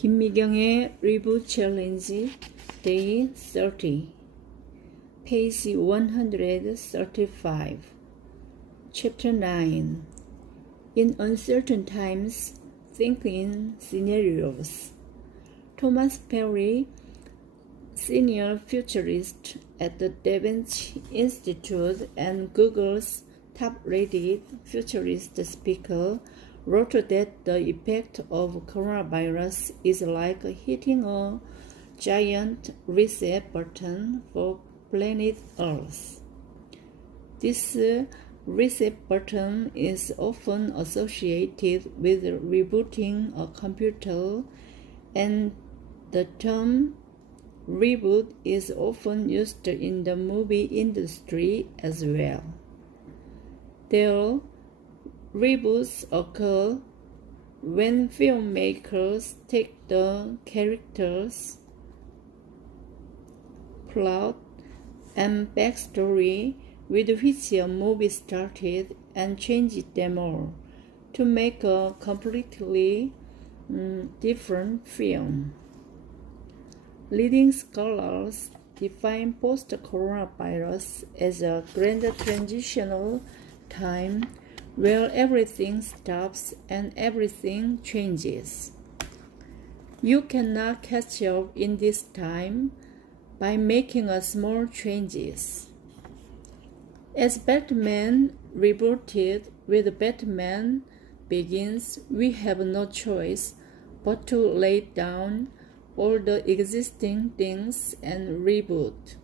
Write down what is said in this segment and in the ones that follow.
김미경의 리뷰 챌린지 Day 30 Page 135 Chapter 9 In uncertain times, think in scenarios. Thomas Perry, senior futurist at the Da Vinci Institute and Google's top-rated futurist speaker, wrote that the effect of coronavirus is like hitting a giant reset button for planet Earth. This reset button is often associated with rebooting a computer, and the term reboot is often used in the movie industry as well. Their reboots occur when filmmakers take the characters, plot, and backstory with which a movie started and change them all to make a completely different film. Leading scholars define post-coronavirus as a grand transitional time where everything stops and everything changes. You cannot catch up in this time by making a small changes. As Batman rebooted with Batman Begins, we have no choice but to lay down all the existing things and reboot.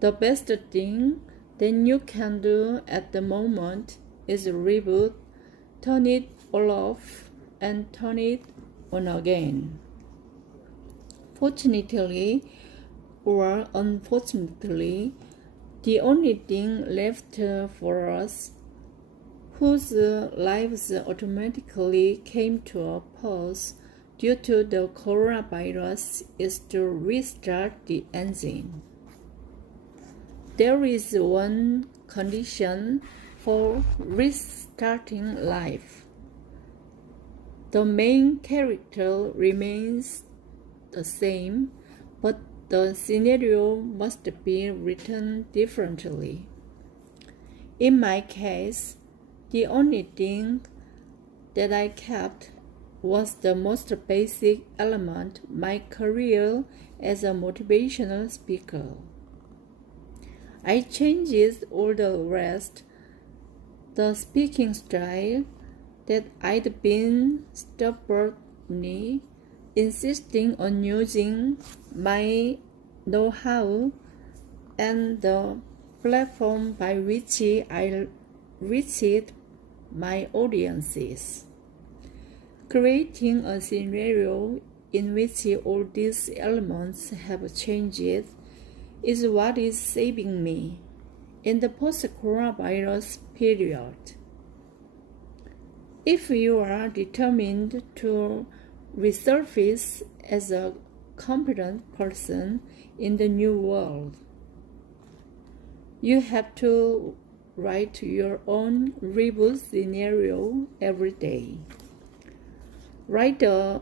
The best thing that you can do at the moment is reboot, turn it all off, and turn it on again. Fortunately or unfortunately, the only thing left for us whose lives automatically came to a pause due to the coronavirus is to restart the engine. There is one condition for restarting life. The main character remains the same, but the scenario must be written differently. In my case, the only thing that I kept was the most basic element, my career as a motivational speaker. I changed all the rest. The speaking style that I'd been stubbornly insisting on using, my know-how, and the platform by which I reached my audiences. Creating a scenario in which all these elements have changed is what is saving me in the post-coronavirus period. If you are determined to resurface as a competent person in the new world, you have to write your own reboot scenario every day. Write a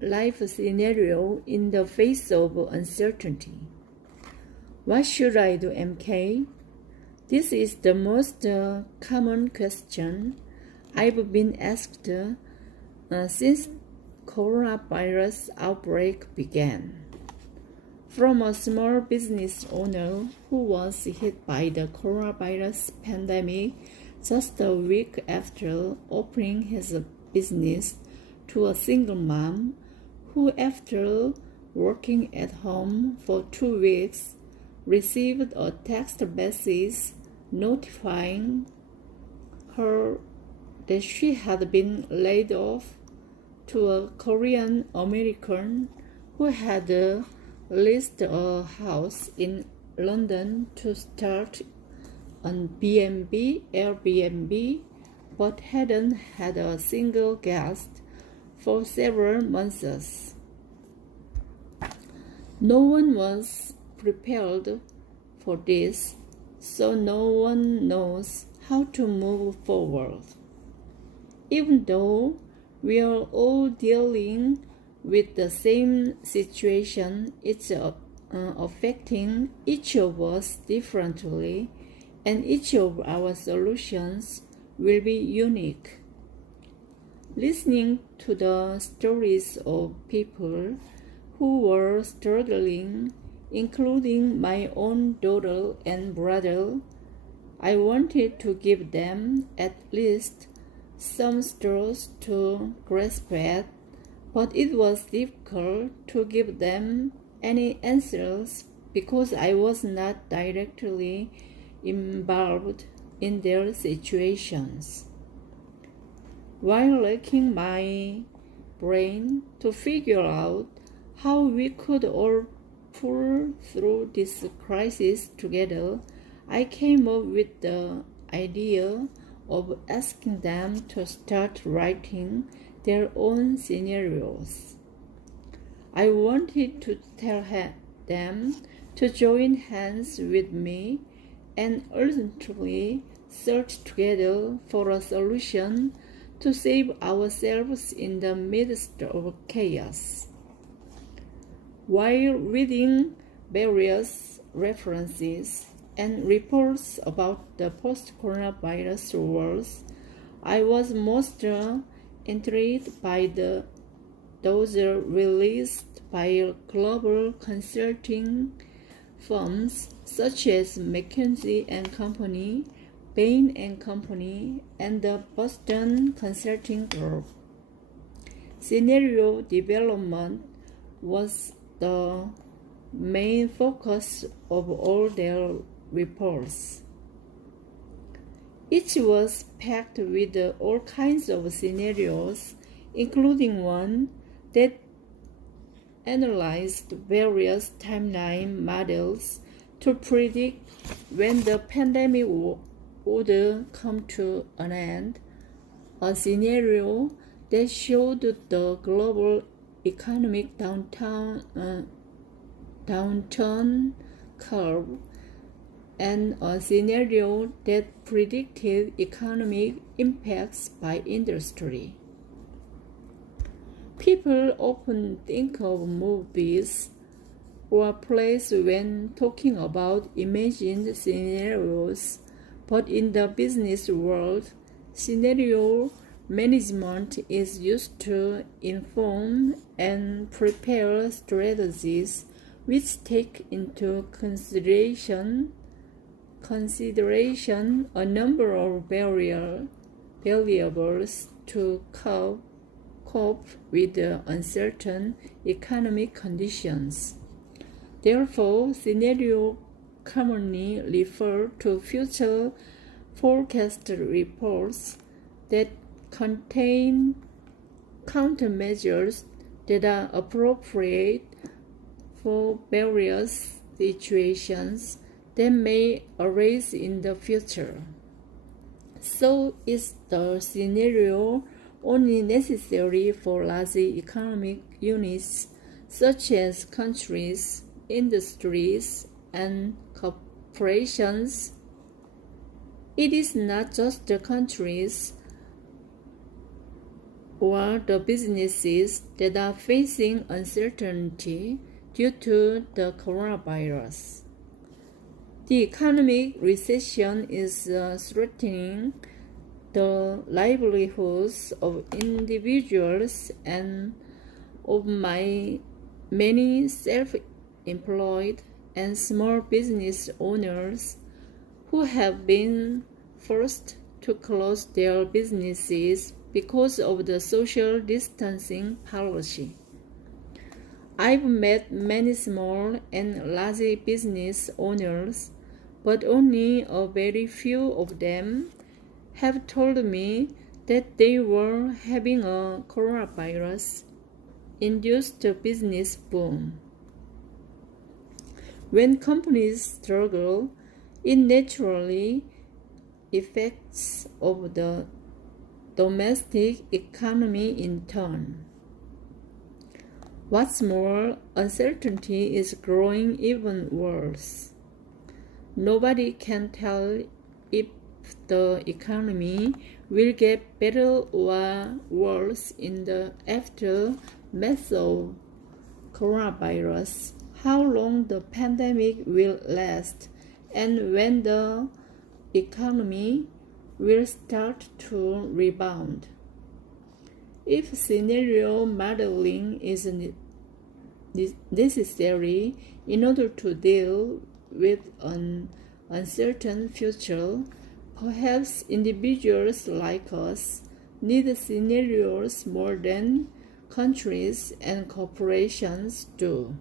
life scenario in the face of uncertainty. What should I do, MK? This is the most common question I've been asked since coronavirus outbreak began. From a small business owner who was hit by the coronavirus pandemic just a week after opening his business, to a single mom who, after working at home for 2 weeks, received a text message notifying her that she had been laid off, to a Korean American who had leased a house in London to start on B&B Airbnb but hadn't had a single guest for several months. No one was prepared for this, so no one knows how to move forward. Even though We are all dealing with the same situation. It's affecting each of us differently, and each of our solutions will be unique. Listening to the stories of people who were struggling, including my own daughter and brother, I wanted to give them at least some straws to grasp at, but it was difficult to give them any answers because I was not directly involved in their situations. While racking my brain to figure out how we could all pull through this crisis together, I came up with the idea of asking them to start writing their own scenarios. I wanted to tell them to join hands with me and ultimately search together for a solution to save ourselves in the midst of chaos. While reading various references and reports about the post-coronavirus world, I was most intrigued by those released by global consulting firms such as McKinsey & Company, Bain & Company, and the Boston Consulting Group. Scenario development was the main focus of all their reports. Each was packed with all kinds of scenarios, including one that analyzed various timeline models to predict when the pandemic would come to an end, a scenario that showed the global economic downturn curve, and a scenario that predicted economic impacts by industry. People often think of movies or plays when talking about imagined scenarios, but in the business world, scenario management is used to inform and prepare strategies which take into consideration a number of variables to cope with the uncertain economic conditions. Therefore, scenarios commonly refer to future forecast reports that contain countermeasures that are appropriate for various situations that may arise in the future. So is the scenario only necessary for large economic units such as countries, industries, and corporations? It is not just the countries or the businesses that are facing uncertainty due to the coronavirus. The economic recession is threatening the livelihoods of individuals and of my many self-employed and small business owners who have been forced to close their businesses because of the social distancing policy. I've met many small and large business owners, but only a very few of them have told me that they were having a coronavirus-induced business boom. When companies struggle, it naturally affects of the domestic economy in turn. What's more, uncertainty is growing even worse. Nobody can tell if the economy will get better or worse in the aftermath of coronavirus, how long the pandemic will last, and when the economy will start to rebound. If scenario modeling is necessary in order to deal with an uncertain future, perhaps individuals like us need scenarios more than countries and corporations do.